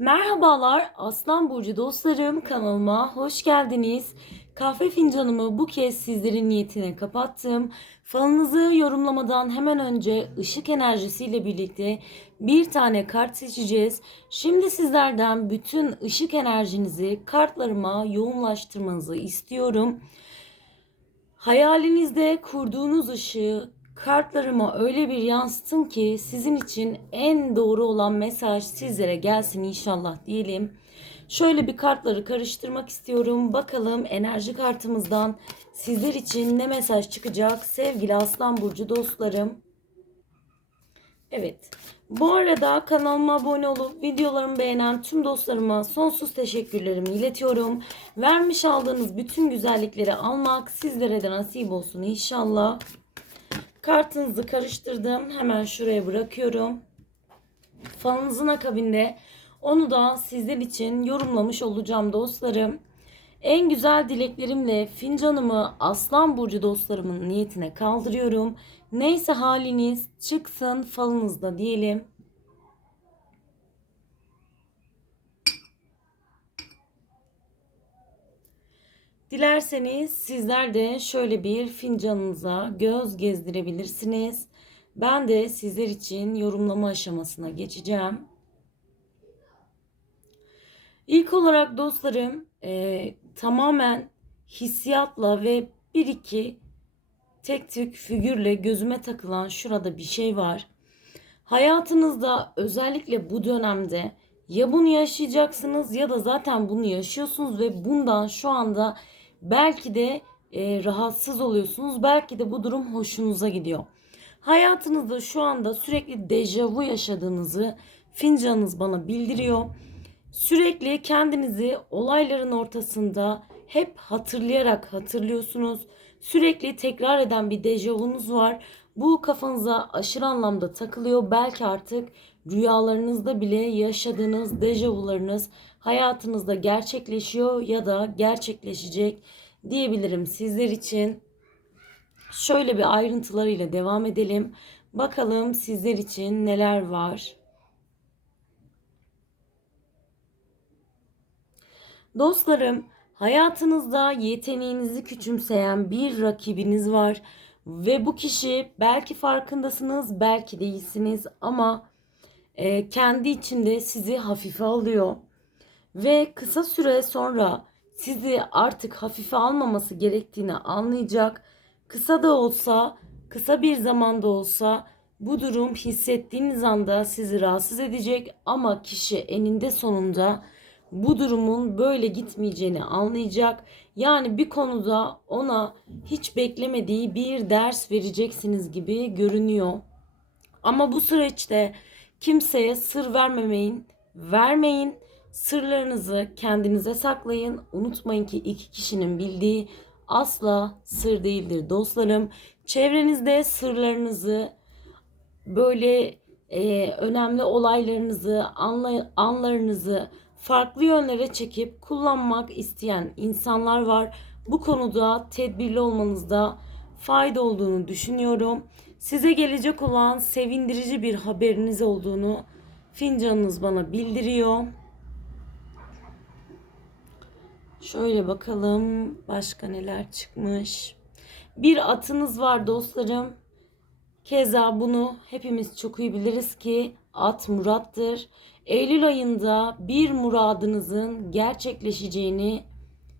Merhabalar Aslan Burcu dostlarım kanalıma hoş geldiniz. Kahve fincanımı bu kez sizlerin niyetine kapattım. Falınızı yorumlamadan hemen önce ışık enerjisiyle birlikte bir tane kart seçeceğiz. Şimdi sizlerden bütün ışık enerjinizi kartlarıma yoğunlaştırmanızı istiyorum. Hayalinizde kurduğunuz ışığı kartlarıma öyle bir yansıtın ki sizin için en doğru olan mesaj sizlere gelsin inşallah diyelim. Şöyle bir kartları karıştırmak istiyorum. Bakalım enerji kartımızdan sizler için ne mesaj çıkacak sevgili Aslan Burcu dostlarım. Evet. Bu arada kanalıma abone olup videolarımı beğenen tüm dostlarıma sonsuz teşekkürlerimi iletiyorum. Vermiş aldığınız bütün güzellikleri almak sizlere de nasip olsun inşallah. Kartınızı karıştırdım. Hemen şuraya bırakıyorum. Falınızın akabinde onu da sizler için yorumlamış olacağım dostlarım. En güzel dileklerimle fincanımı Aslan Burcu dostlarımın niyetine kaldırıyorum. Neyse haliniz çıksın falınızda diyelim. Dilerseniz sizler de şöyle bir fincanınıza göz gezdirebilirsiniz. Ben de sizler için yorumlama aşamasına geçeceğim. İlk olarak dostlarım e, tamamen hissiyatla ve bir iki tek tük figürle gözüme takılan şurada bir şey var. Hayatınızda özellikle bu dönemde ya bunu yaşayacaksınız ya da zaten bunu yaşıyorsunuz ve bundan şu anda belki de e, rahatsız oluyorsunuz. Belki de bu durum hoşunuza gidiyor. Hayatınızda şu anda sürekli dejavu yaşadığınızı fincanınız bana bildiriyor. Sürekli kendinizi olayların ortasında hep hatırlayarak hatırlıyorsunuz. Sürekli tekrar eden bir dejavunuz var. Bu kafanıza aşırı anlamda takılıyor. Belki artık rüyalarınızda bile yaşadığınız dejavularınız hayatınızda gerçekleşiyor ya da gerçekleşecek diyebilirim sizler için. Şöyle bir ayrıntılarıyla devam edelim. Bakalım sizler için neler var. Dostlarım, hayatınızda yeteneğinizi küçümseyen bir rakibiniz var ve bu kişi belki farkındasınız, belki değilsiniz ama e, kendi içinde sizi hafife alıyor ve kısa süre sonra sizi artık hafife almaması gerektiğini anlayacak. Kısa da olsa, kısa bir zamanda olsa bu durum hissettiğiniz anda sizi rahatsız edecek ama kişi eninde sonunda bu durumun böyle gitmeyeceğini anlayacak. Yani bir konuda ona hiç beklemediği bir ders vereceksiniz gibi görünüyor. Ama bu süreçte kimseye sır vermemeyin, vermeyin. Sırlarınızı kendinize saklayın. Unutmayın ki iki kişinin bildiği asla sır değildir dostlarım. Çevrenizde sırlarınızı böyle e, önemli olaylarınızı, anla, anlarınızı farklı yönlere çekip kullanmak isteyen insanlar var. Bu konuda tedbirli olmanızda fayda olduğunu düşünüyorum. Size gelecek olan sevindirici bir haberiniz olduğunu fincanınız bana bildiriyor. Şöyle bakalım başka neler çıkmış. Bir atınız var dostlarım. Keza bunu hepimiz çok iyi biliriz ki at murattır. Eylül ayında bir muradınızın gerçekleşeceğini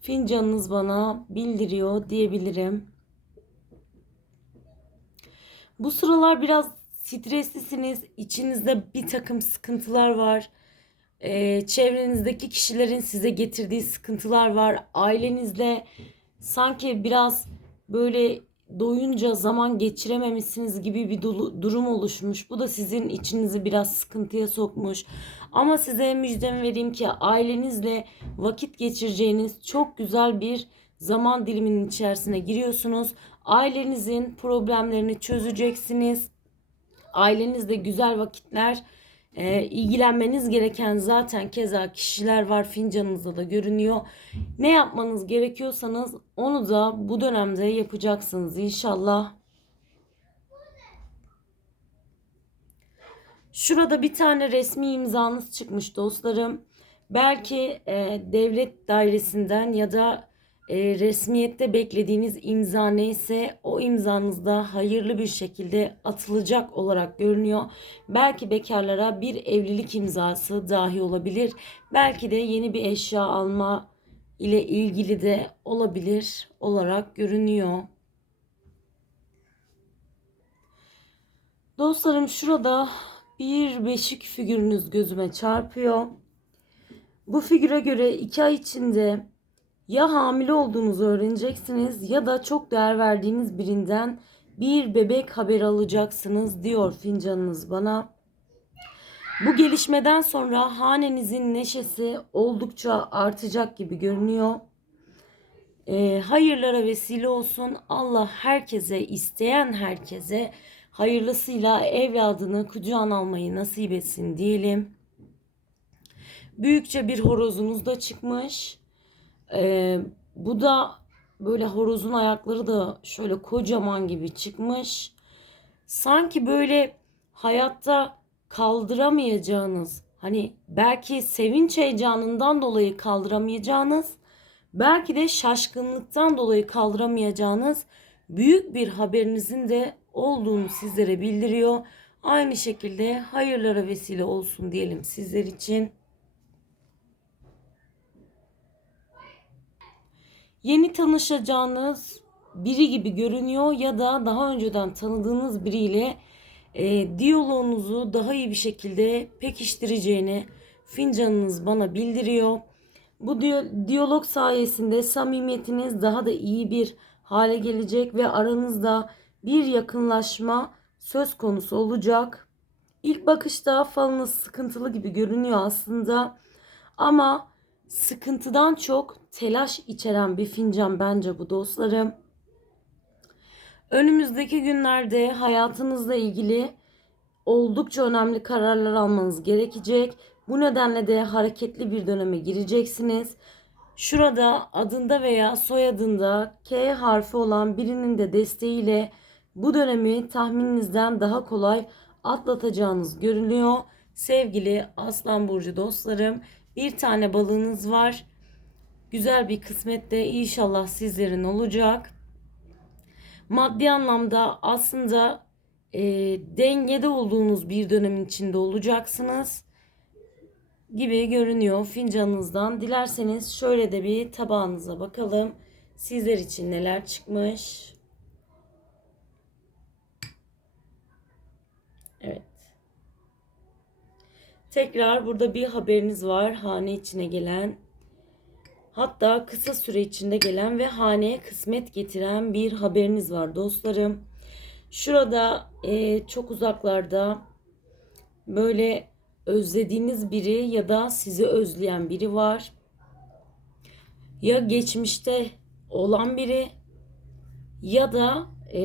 fincanınız bana bildiriyor diyebilirim. Bu sıralar biraz streslisiniz. İçinizde bir takım sıkıntılar var. Ee, çevrenizdeki kişilerin size getirdiği sıkıntılar var. Ailenizle sanki biraz böyle doyunca zaman geçirememişsiniz gibi bir durum oluşmuş. Bu da sizin içinizi biraz sıkıntıya sokmuş. Ama size müjdemi vereyim ki ailenizle vakit geçireceğiniz çok güzel bir zaman diliminin içerisine giriyorsunuz. Ailenizin problemlerini çözeceksiniz. Ailenizle güzel vakitler e, ilgilenmeniz gereken zaten keza kişiler var fincanınızda da görünüyor. Ne yapmanız gerekiyorsanız onu da bu dönemde yapacaksınız inşallah. Şurada bir tane resmi imzanız çıkmış dostlarım. Belki e, devlet dairesinden ya da e, resmiyette beklediğiniz imza neyse o imzanızda hayırlı bir şekilde atılacak olarak görünüyor. Belki bekarlara bir evlilik imzası dahi olabilir. Belki de yeni bir eşya alma ile ilgili de olabilir olarak görünüyor. Dostlarım şurada bir beşik figürünüz gözüme çarpıyor. Bu figüre göre iki ay içinde ya hamile olduğunuzu öğreneceksiniz ya da çok değer verdiğiniz birinden bir bebek haberi alacaksınız diyor fincanınız bana. Bu gelişmeden sonra hanenizin neşesi oldukça artacak gibi görünüyor. E, hayırlara vesile olsun. Allah herkese, isteyen herkese hayırlısıyla evladını kucağına almayı nasip etsin diyelim. Büyükçe bir horozunuz da çıkmış. Ee, bu da böyle horozun ayakları da şöyle kocaman gibi çıkmış. Sanki böyle hayatta kaldıramayacağınız hani belki sevinç heyecanından dolayı kaldıramayacağınız belki de şaşkınlıktan dolayı kaldıramayacağınız büyük bir haberinizin de olduğunu sizlere bildiriyor. Aynı şekilde hayırlara vesile olsun diyelim sizler için. Yeni tanışacağınız biri gibi görünüyor ya da daha önceden tanıdığınız biriyle e, diyaloğunuzu daha iyi bir şekilde pekiştireceğini fincanınız bana bildiriyor. Bu diyalog sayesinde samimiyetiniz daha da iyi bir hale gelecek ve aranızda bir yakınlaşma söz konusu olacak. İlk bakışta falınız sıkıntılı gibi görünüyor aslında ama sıkıntıdan çok telaş içeren bir fincan bence bu dostlarım. Önümüzdeki günlerde hayatınızla ilgili oldukça önemli kararlar almanız gerekecek. Bu nedenle de hareketli bir döneme gireceksiniz. Şurada adında veya soyadında K harfi olan birinin de desteğiyle bu dönemi tahmininizden daha kolay atlatacağınız görünüyor. Sevgili Aslan Burcu dostlarım bir tane balığınız var. Güzel bir kısmet de inşallah sizlerin olacak. Maddi anlamda aslında e, dengede olduğunuz bir dönemin içinde olacaksınız gibi görünüyor fincanınızdan. Dilerseniz şöyle de bir tabağınıza bakalım. Sizler için neler çıkmış. Evet. Tekrar burada bir haberiniz var. Hane içine gelen. Hatta kısa süre içinde gelen ve haneye kısmet getiren bir haberiniz var dostlarım. Şurada e, çok uzaklarda böyle özlediğiniz biri ya da sizi özleyen biri var. Ya geçmişte olan biri ya da e,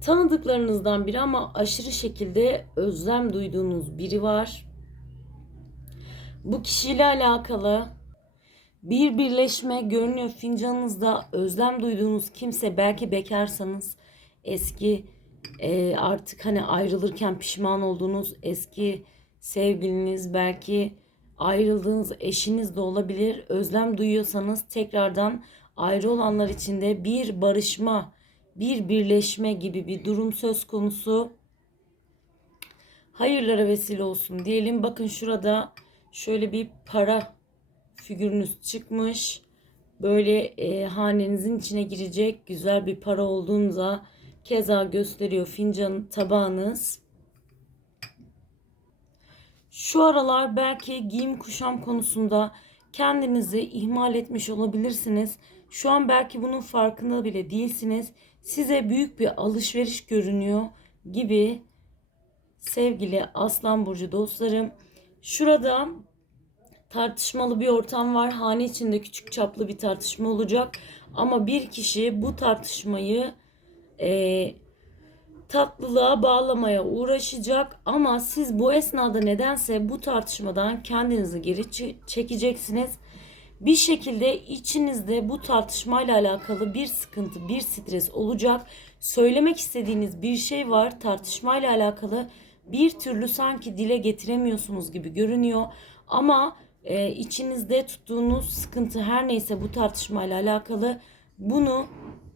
tanıdıklarınızdan biri ama aşırı şekilde özlem duyduğunuz biri var. Bu kişiyle alakalı bir birleşme görünüyor fincanınızda özlem duyduğunuz kimse belki bekarsanız eski e, artık hani ayrılırken pişman olduğunuz eski sevgiliniz belki ayrıldığınız eşiniz de olabilir. Özlem duyuyorsanız tekrardan ayrı olanlar içinde bir barışma, bir birleşme gibi bir durum söz konusu. Hayırlara vesile olsun diyelim. Bakın şurada şöyle bir para figürünüz çıkmış. Böyle e, hanenizin içine girecek güzel bir para olduğunda keza gösteriyor fincan tabağınız. Şu aralar belki giyim kuşam konusunda kendinizi ihmal etmiş olabilirsiniz. Şu an belki bunun farkında bile değilsiniz. Size büyük bir alışveriş görünüyor gibi sevgili Aslan Burcu dostlarım. Şurada tartışmalı bir ortam var. Hane içinde küçük çaplı bir tartışma olacak. Ama bir kişi bu tartışmayı e, tatlılığa bağlamaya uğraşacak. Ama siz bu esnada nedense bu tartışmadan kendinizi geri çekeceksiniz. Bir şekilde içinizde bu tartışmayla alakalı bir sıkıntı, bir stres olacak. Söylemek istediğiniz bir şey var tartışmayla alakalı bir türlü sanki dile getiremiyorsunuz gibi görünüyor. Ama e, içinizde tuttuğunuz sıkıntı her neyse bu tartışmayla alakalı bunu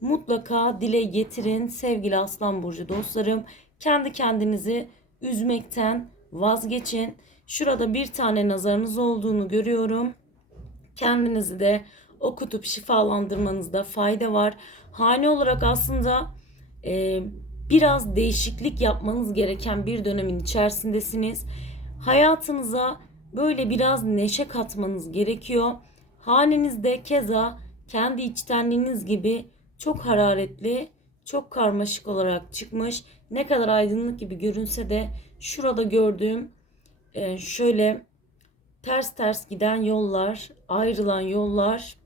mutlaka dile getirin sevgili Aslan Burcu dostlarım. Kendi kendinizi üzmekten vazgeçin. Şurada bir tane nazarınız olduğunu görüyorum. Kendinizi de okutup şifalandırmanızda fayda var. Hane olarak aslında e, biraz değişiklik yapmanız gereken bir dönemin içerisindesiniz. Hayatınıza böyle biraz neşe katmanız gerekiyor. Hanenizde keza kendi içtenliğiniz gibi çok hararetli, çok karmaşık olarak çıkmış. Ne kadar aydınlık gibi görünse de şurada gördüğüm e, şöyle ters ters giden yollar, ayrılan yollar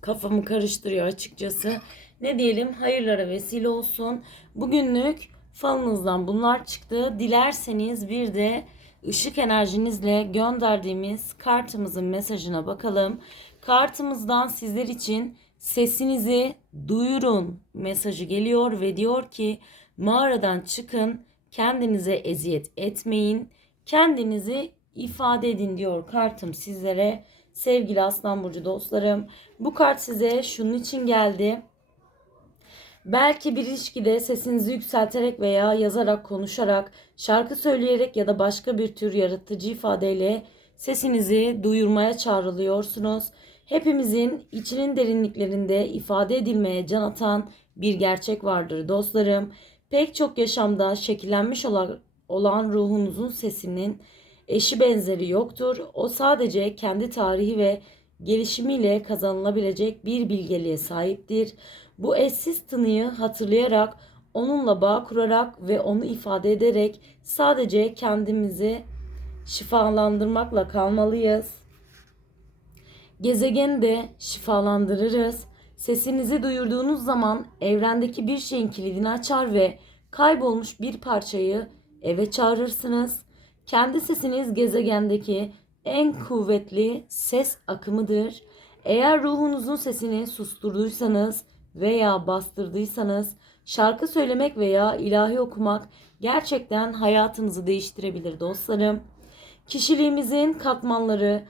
kafamı karıştırıyor açıkçası. Ne diyelim hayırlara vesile olsun. Bugünlük falınızdan bunlar çıktı. Dilerseniz bir de ışık enerjinizle gönderdiğimiz kartımızın mesajına bakalım. Kartımızdan sizler için sesinizi duyurun mesajı geliyor ve diyor ki mağaradan çıkın, kendinize eziyet etmeyin, kendinizi ifade edin diyor kartım sizlere. Sevgili Aslan Burcu dostlarım, bu kart size şunun için geldi. Belki bir ilişkide sesinizi yükselterek veya yazarak, konuşarak, şarkı söyleyerek ya da başka bir tür yaratıcı ifadeyle sesinizi duyurmaya çağrılıyorsunuz. Hepimizin içinin derinliklerinde ifade edilmeye can atan bir gerçek vardır dostlarım. Pek çok yaşamda şekillenmiş olan, olan ruhunuzun sesinin eşi benzeri yoktur. O sadece kendi tarihi ve gelişimiyle kazanılabilecek bir bilgeliğe sahiptir. Bu eşsiz tınıyı hatırlayarak, onunla bağ kurarak ve onu ifade ederek sadece kendimizi şifalandırmakla kalmalıyız. Gezegeni de şifalandırırız. Sesinizi duyurduğunuz zaman evrendeki bir şeyin kilidini açar ve kaybolmuş bir parçayı eve çağırırsınız. Kendi sesiniz gezegendeki en kuvvetli ses akımıdır. Eğer ruhunuzun sesini susturduysanız veya bastırdıysanız şarkı söylemek veya ilahi okumak gerçekten hayatınızı değiştirebilir dostlarım. Kişiliğimizin katmanları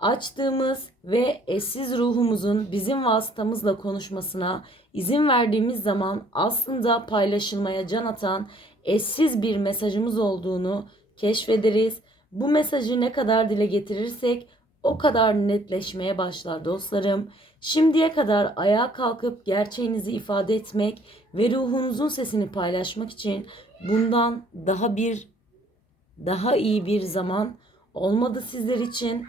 açtığımız ve eşsiz ruhumuzun bizim vasıtamızla konuşmasına izin verdiğimiz zaman aslında paylaşılmaya can atan eşsiz bir mesajımız olduğunu keşfederiz. Bu mesajı ne kadar dile getirirsek o kadar netleşmeye başlar dostlarım. Şimdiye kadar ayağa kalkıp gerçeğinizi ifade etmek ve ruhunuzun sesini paylaşmak için bundan daha bir daha iyi bir zaman olmadı sizler için.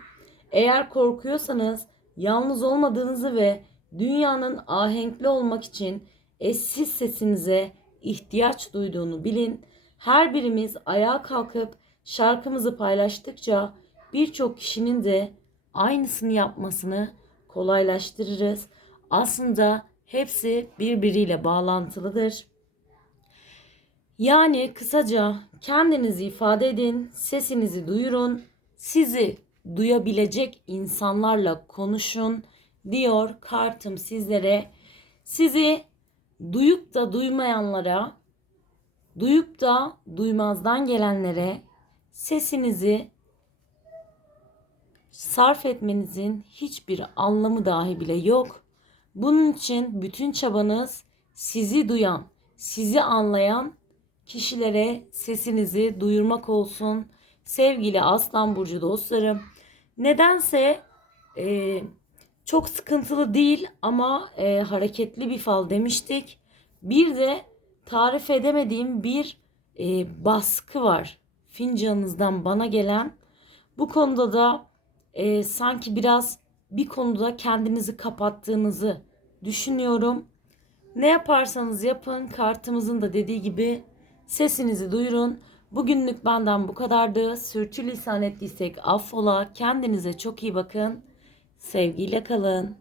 Eğer korkuyorsanız yalnız olmadığınızı ve dünyanın ahenkli olmak için eşsiz sesinize ihtiyaç duyduğunu bilin. Her birimiz ayağa kalkıp şarkımızı paylaştıkça birçok kişinin de aynısını yapmasını kolaylaştırırız. Aslında hepsi birbiriyle bağlantılıdır. Yani kısaca kendinizi ifade edin, sesinizi duyurun, sizi duyabilecek insanlarla konuşun diyor kartım sizlere. Sizi duyup da duymayanlara, duyup da duymazdan gelenlere sesinizi sarf etmenizin hiçbir anlamı dahi bile yok. Bunun için bütün çabanız sizi duyan, sizi anlayan kişilere sesinizi duyurmak olsun. Sevgili Aslan Burcu dostlarım, nedense e, çok sıkıntılı değil ama e, hareketli bir fal demiştik. Bir de tarif edemediğim bir e, baskı var fincanınızdan bana gelen. Bu konuda da e, sanki biraz bir konuda kendinizi kapattığınızı düşünüyorum. Ne yaparsanız yapın kartımızın da dediği gibi sesinizi duyurun. Bugünlük benden bu kadardı. Sürçülisan ettiysek affola. Kendinize çok iyi bakın. Sevgiyle kalın.